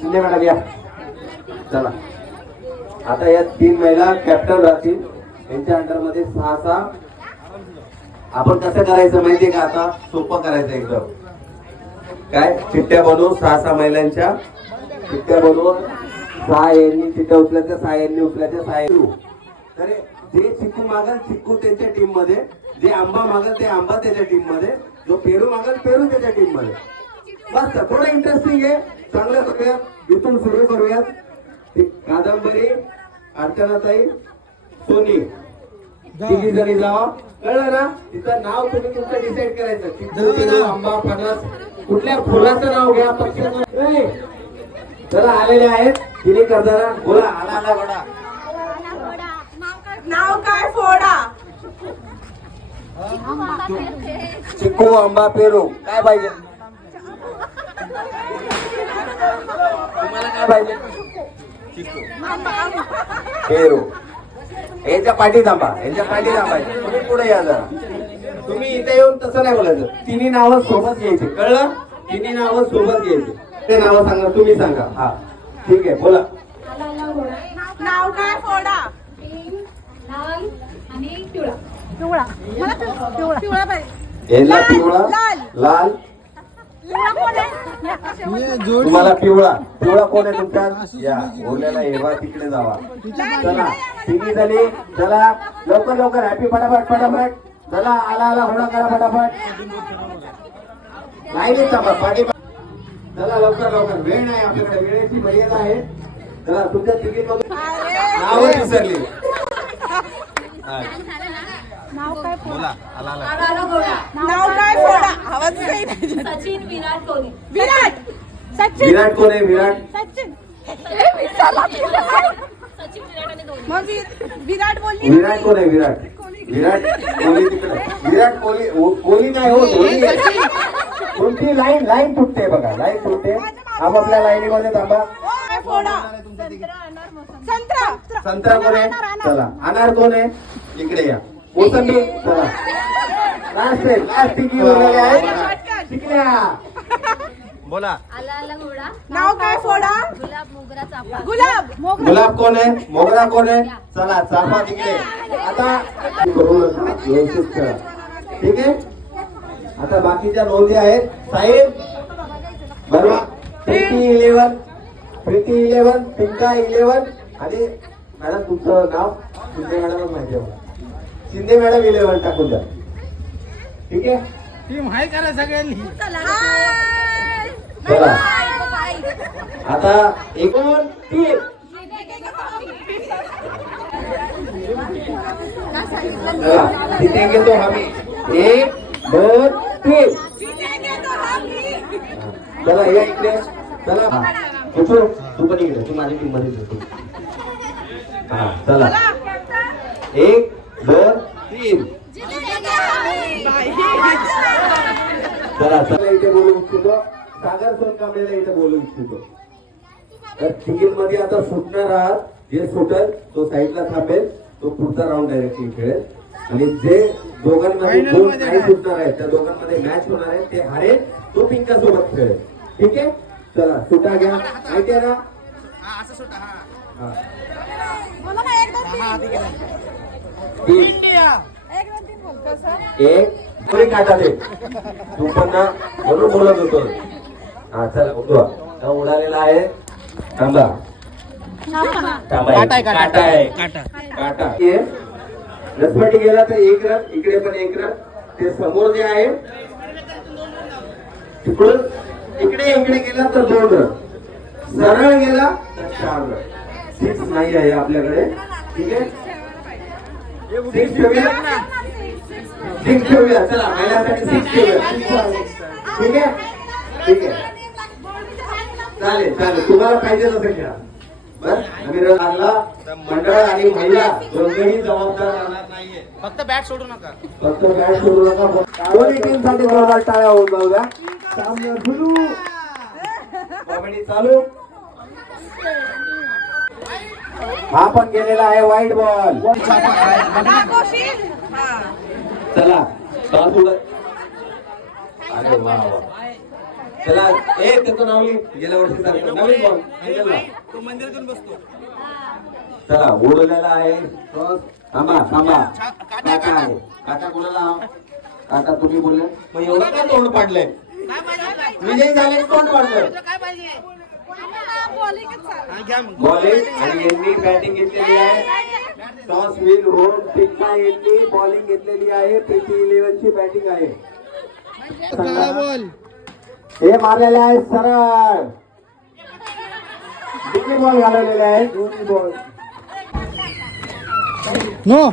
Shinde madam या. चला आता या 3 महिला कॅप्टन राहतील. यांच्या अंडर मध्ये 6 आपण कसं करायचं माहितीये का? आता सोपं करायचं एकदम. काय चिठ्ठ्या बनवून 6 महिलांच्या चिठ्ठ्या बनवून 6 यांनी चिठ्ठ्या उचलायच्या, 6 यांनी उचलायच्या, 6 तर जे चिक्कू मागल चिक्कू त्यांच्या टीम मध्ये, जे आंबा मागल ते आंबा त्याच्या टीम मध्ये, जो पेरू मागल पेरू त्याच्या टीम मध्ये. बस थोडं इंटरेस्टिंग आहे. चांगलं करूयात. इथून सुरू करूयात. कादंबरी, अर्चनाताई, सोनी तिघी जणी जावा. कळलं ना? तिचं नाव तुम्ही तुमचं डिसाईड करायचं. चिक्कू, पेरू, आंबा, फणस, कुठल्या फुलाचं नाव घ्या. पक्षाचं जरा आलेले आहेत. तिने करताना बोला. आला बडा नाव काय? फोडा. चिक्कू, आंबा, पेरू. काय पाहिजे तुम्हाला? काय पाहिजे? चिक्कू, पेरू. यांच्या पाठी थांबा. यांच्या पाठी थांबायचं. तुम्ही पुढे या जरा. तुम्ही इथे येऊन तसं नाही बोलायचं. तिन्ही नावं सोबत घ्यायची. कळलं? तिन्ही नावं सोबत घ्यायची. ते नावं सांगा. तुम्ही सांगा. हा ठीक आहे बोला. नाव काय? फोडा. लाल आणि पिवळा. पिवळा. मला पिवळा. पिवळा पाहिजे. याला पिवळा, लाल. तुम्हाला पिवळा. पिवळा कोण आहे तुमच्यात? या ओरल्याला हेवा तिकडे जावा. चला तिन्ही जणी. चला लवकर लवकर. हॅपी फटाफट फटाफट. चला आला घोडा करा फटाफट. लाईनीत थांबा. पाठी. चला लवकर लवकर. वेळ नाही आपल्याकडे. वेळेची मर्यादा आहे. चला तुमच्या तिकीट मधून नाव विसरली. नाव काय? बोला. नाव काय? फोडा. आवाज नाही. सचिन, विराट कोहली. विराट. सचिन. विराट कोण आहे? विराट. सचिन. सचिन, विराट आणि धोनी. मग विराट बोलली. विराट कोण आहे? विराट. विराट कोहली तिकडे. विराट कोहली. कोहली नाही हो, धोनी आहे. तुमची लाईन तुटते बघा. लाईन तुटते. आपापल्या लाईनीमध्ये थांबा. फोडा. संत्रा. संत्रा कोण आहे? चला. अनार कोण आहे? इकडे या. मोसंबी. चला लास्ट तिघी उरलेले आहेत. शिकल्या. बोला. आला घोडा. नाव काय? फोडा. गुलाब, मोगरा, चाफा. गुलाब. गुलाब कोण आहे? मोगरा कोण आहे? चला चाफा तिकडे. आता करू नका. व्यवस्थित खेळा. ठीक आहे. आता बाकीच्या नोंदी आहेत. साहेब बरोबर. प्रीती 11, प्रीती 11, पिंका 11 आणि मॅडम तुमचं नाव शिंदे मॅडम माहिती आहे मला. शिंदे मॅडम 11 टाकून द्या. ठीक आहे. टीम हाय करा सगळ्यांनी. चला आता 1 2 3. चला तिथे घेतो आम्ही. 1 2 3. चला या इकडे. चला तू पण इकडे. तू माझ्या टीम मध्ये येतो. हा चला 1 2 3. चला चला इथे बोलू इच्छितो. सागर सोनकांबळेला इथे बोलू इच्छितो. तर तिकीट मध्ये आता सुटणार आहात. जे सुटेल तो साईडला थांबेल. तो पुढचा राऊंड डायरेक्टली खेळेल. आणि जे दोघांमध्ये दोन नाही सुटणार आहेत त्या दोघांमध्ये मॅच होणार आहे. ते हारेल तो पिंका सोबत खेळेल. ठीक आहे. चला सुटा घ्या. माहिती आहे ना? एक पुरी काटा दे. तू पण ना म्हणून बोलत होतो. हा चला उडवा. उडालेला आहे. थांबा. काटा आहे. काटा. रसपटी गेला तर 1 रन. इकडे पण 1 रन. ते समोर जे आहे तिकडून इकडे गेला तर 2 रन. सरळ गेला तर 4 रन. 6 नाही आहे आपल्याकडे. ठीक आहे. 6 ठेवूया. 6 ठेवूया. चला महिन्यासाठी 6 ठेवूया. ठीक आहे. ठीक आहे. चालेल. तुम्हाला पाहिजे तसं खेळा. बस आम्ही लागला. मंडळ आणि महिला दोघेही जबाबदार राहणार नाहीये. फक्त बॅट सोडू नका. फक्त बॅट सोडू नका. दोन्ही टीम साठी जोरदार टाळ्या होऊन जाऊ द्या. सामना सुरू. कबड्डी चालू. हा पण गेलेला आहे वाईट बॉल. चला अरे वा चला त्याचं नाव लिह. गेल्या वर्षी सारखं नवीन बॉल तो मंदिरातून बसतो. चला उडवलेला आहे टॉस. थांबा थांबा काटा आहे. काटा कुणाला काटा तुम्ही बोलले मग एवढं काय तोंड पाडलंय विजय झाले तोंड पाडलं बॉलिंग आणि यांनी बॅटिंग घेतलेली आहे. टॉस विन होऊन पिंका यांनी बॉलिंग घेतलेली आहे. प्रीती 11 ची बॅटिंग आहे. हे मारलेले आहे सरळ दोन्ही बॉल घालवलेले आहे. दोन्ही बॉल नो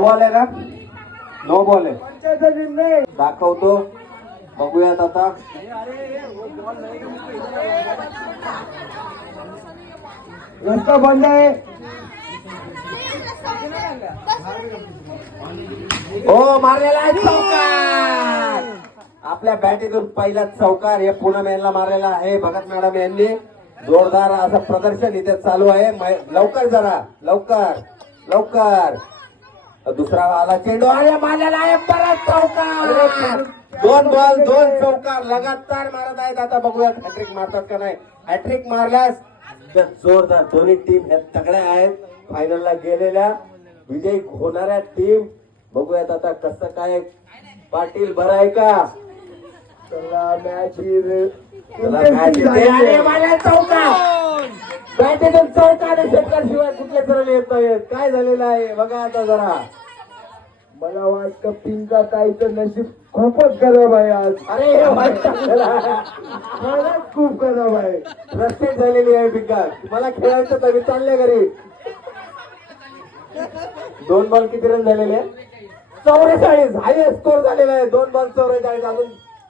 बॉल आहे का नो बॉल आहे दाखवतो बघूयात आता. रस्ता बंद आहे. हो मारलेला आहे चौकार. आपल्या बॅटीतून पहिला चौकार हे पुन्हा मॅनला मारलेला आहे. भगत मॅडम यांनी जोरदार असं प्रदर्शन इथे चालू आहे. लवकर जरा लवकर लवकर. दुसरा आला चेंडू आणि मारलेला आहे परत चौकार. 2 बॉल 2 चौकार लगातार मारत आहेत. आता बघूयात हॅट्रिक मारतात का नाही. हॅट्रिक मारल्यास जोरदार दोन्ही टीम ह्या तगड्या आहेत. फायनलला गेलेल्या विजयी होणाऱ्या टीम बघूयात आता कसं काय. पाटील बरं आहे का बॅटीतून चौकार षटकार शिवाय कुठले तरले येत आहेत. काय झालेलं आहे बघा आता जरा. मला वाटतं पिंका ताईचं नशीब खूपच खराब आहे आज. अरे हे वाईट झालेलं आहे. खरंच खूप खराब आहे. रस्तेच झालेली आहे पिंका. मला खेळायचं तरी चालले घरी. 2 बॉल किती रन झालेले 44 हायेस्ट स्कोर झालेला आहे. 2 बॉल 44 अजून.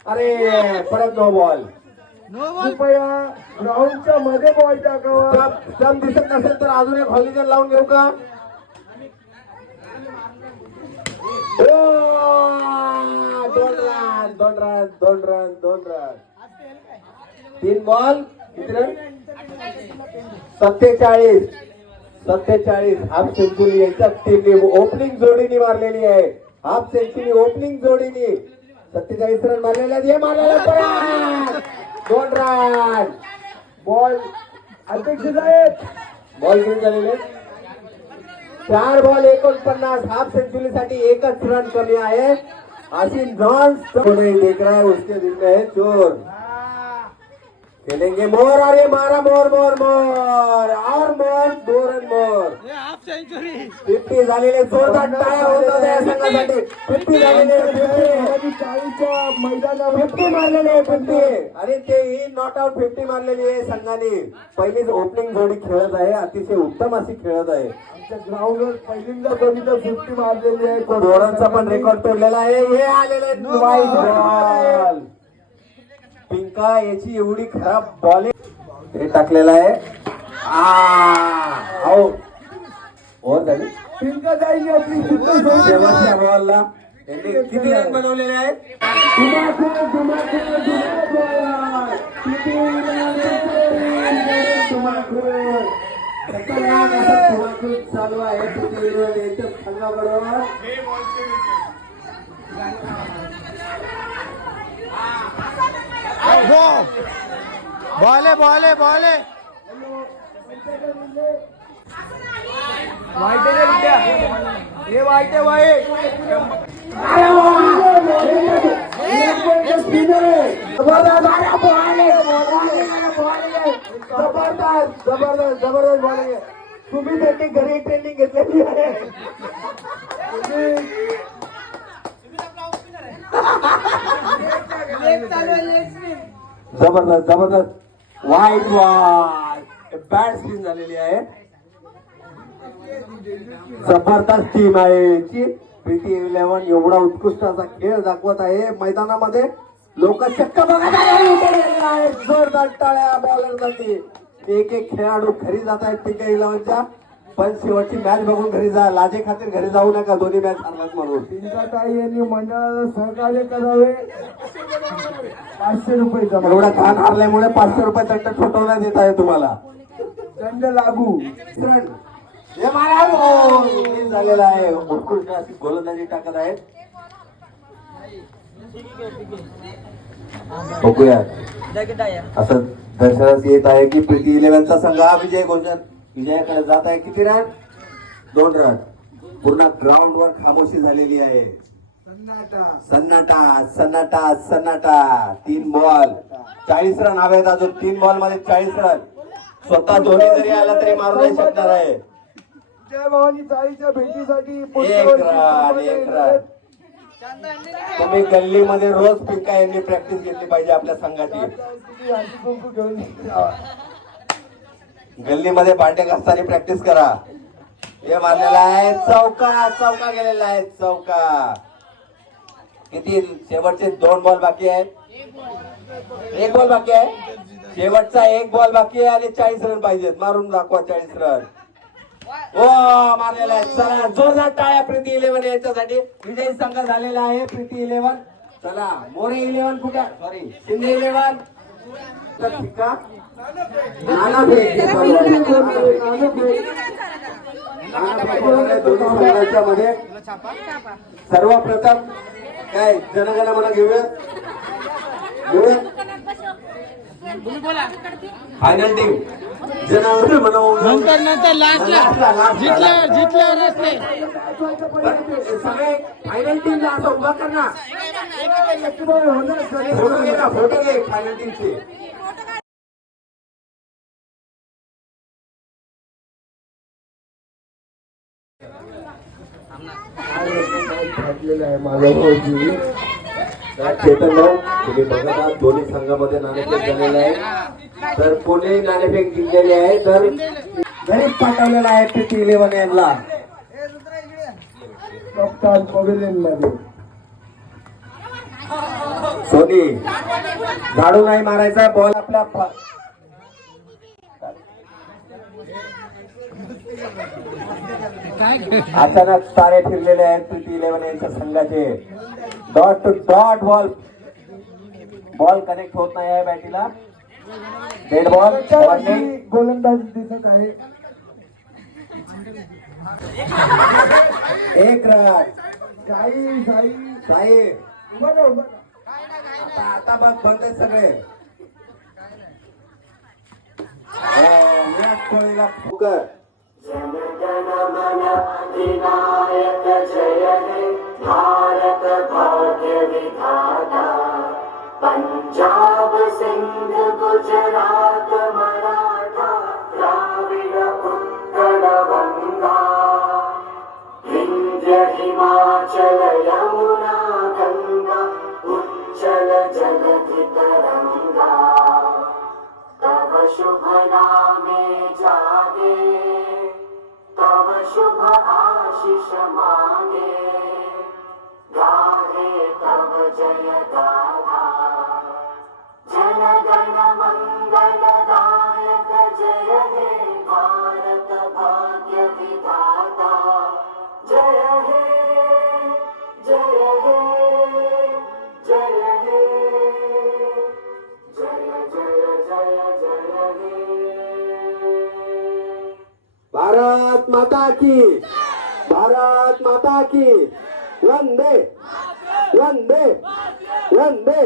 अरे परत नो बॉल. कृपया ग्राउंडच्या मध्ये बॉल टाकावा. स्टंप दिसत नसेल तर अजून एक हॉलिजन लावून घेऊ का. 2 रन 3 बॉल किती रन 47 हाफ सेंचुरी यांच्या टीमने ओपनिंग जोडीने मारलेली आहे. हाफ सेंचुरी ओपनिंग जोडीने 47 रन मारलेले आहेत. हे मारलेले परत 2 रन. बॉल अध्यक्ष साहेब बॉल किती झालेले 4 बॉल 49. हाफ सेंचुरी साठी 1च रन कमी आहे. अशी नॉन स्टॉप देख रहा है उसके दिल में है चोर. खेलेंगे मोर. अरे मारा मोर मोर मोर और मोर 2 रन मोर. हाफ सेंचुरी 50 झालेले जोरदार टाळ्या होतात या संघासाठी. 50 झालेले 40च्या मैदानावर 50 मारलेले 50 आणि तेही नॉट आउट 50 मारलेली आहे संघाने. पहिलीच ओपनिंग जोडी खेळत आहे. अतिशय उत्तम अशी खेळत आहे. आमच्या ग्राउंडवर पहिल्यांदा बघितलं 50 मारलेली आहे. दोरांचा पण रेकॉर्ड तोडलेला आहे. हे आलेले वाईट बॉल. पिंका याची एवढी खराब बॉलिंग हे टाकलेला आहे. आउट ओव्हर झाली. पिंका ताईने आपली सुट्टी सोडली. शेवटच्या बॉलला त्यांनी किती रन बनवलेले आहेत चालू आहे संघाबरोबर. बॉले बॉले बॉले वाईट आहे बिट्या. हे वाईट आहे वाईट. जबरदस्त जबरदस्त जबरदस्त बॉलिंग आहे. तुम्ही त्यांनी घरी ट्रेनिंग घेतलेली आहे. जबरदस्त जबरदस्त वाईट बॉल. बॅट स्पिन झालेली आहे. जबरदस्त टीम आहे यांची. प्रीती 11 एवढा उत्कृष्ट असा खेळ दाखवत आहे मैदानामध्ये. लोक चक्क बघत आहे. जोरदार टाळ्या बॉलरसाठी. एक एक खेळाडू घरी जात आहेत प्रीती 11च्या. पण शेवटची मॅच बघून घरी जा. लाजे खातीर घरी जाऊ नका. दोन्ही मॅच हरलाच म्हणून. पिंका ताई यांनी मंडळाला सहकार्य करावे. 500 रुपये जमा. एवढा घाण हारल्यामुळे 500 रुपये दंड ठोठवण्यात येत आहे तुम्हाला. दंड लागू. हे महाराज हो झालेला आहे. उत्कृष्ट अशी गोलंदाजी टाकत आहेत. बघूया असं दर्शनास येत आहे की प्रीती इलेव्हनचा संघ हा विजयाकडे जात आहे. किती रन? 2 रन. पूर्ण ग्राउंड वर खामोशी झालेली आहे. सन्नाटा सन्नाटा सन्नाटा. 3 बॉल 40 रन हवेत अजून. 3 बॉल मध्ये 40 रन. स्वतः धोनी जरी आला तरी मारू नाही शकणार आहे. जय भवानी ताईच्या भेटीसाठी एक रन. तुम्ही गल्लीमध्ये रोज पिंका यांनी प्रॅक्टिस घेतली पाहिजे आपल्या संघाची. गल्लीमध्ये भांडे घासताना प्रॅक्टिस करा. हे मारलेला आहे. चौका. चौका गेलेला आहे. चौका. किती? शेवटचे 2 बॉल बाकी आहेत. 1 बॉल बाकी आहे. शेवटचा 1 बॉल बाकी आहे आणि 40 रन पाहिजेत. मारून दाखवा 40 रन. ओ मारलेला आहे. चला जोरदार टाळ्या प्रीती 11 यांच्यासाठी. विजयी संघ झालेला आहे प्रीती 11. चला मोरे 11 कुठे? सॉरी शिंदे 11. तर ठिका नानाफेक दोन्ही संघाच्या मध्ये. सर्वप्रथम काय जनगणमन घेऊया. फायनल टीम नंतर लास्टला जितल्यावर असते. सगळे फायनल टीमला असं उभा करणार. फोटो घे ना. फोटो घे फायनल टीमचे. चेतन भाऊ तुम्ही बघत आहात दोन्ही संघामध्ये नाणेफेक झालेलं आहे. तर पुणे नाणेफेक जिंकलेली आहे. तर घरीच पाठवलेला आहे प्रीती 11 यांना. कप्तान पवेलियन मध्ये सोनी झाडू नाही मारायचा. बॉल आपल्या अचानक तारे फिरलेले आहेत प्रीती 11 यांच्या संघाचे. Dot to dot ball. Ball connect होत नाही आहे बॅटीला. Dead ball. गोलंदाज दिसत आहे. 1 रन. साई साई साई बघा बघा. आता बघ बंद आहेत सगळे. विराट कोहलीला फुकर. विनायक जय हे भारत भाग्य विधाता. पंजाब सिंध गुजरात मराठा द्राविड उत्कल गंगा. विंध्य हिमाचल यमुना गंगा उच्चल जलधि तरंगा. तव शुभ नामे जागे तव शुभ आशीष मागे. गाहे तव जय गाथा. जन गण मंगल दायक जय हे भारत भाग्य विधाता. जय हे जय हे जय हे जय जय जय जय हे. भारत माता की. भारत माता की. वंदे वंदे वंदे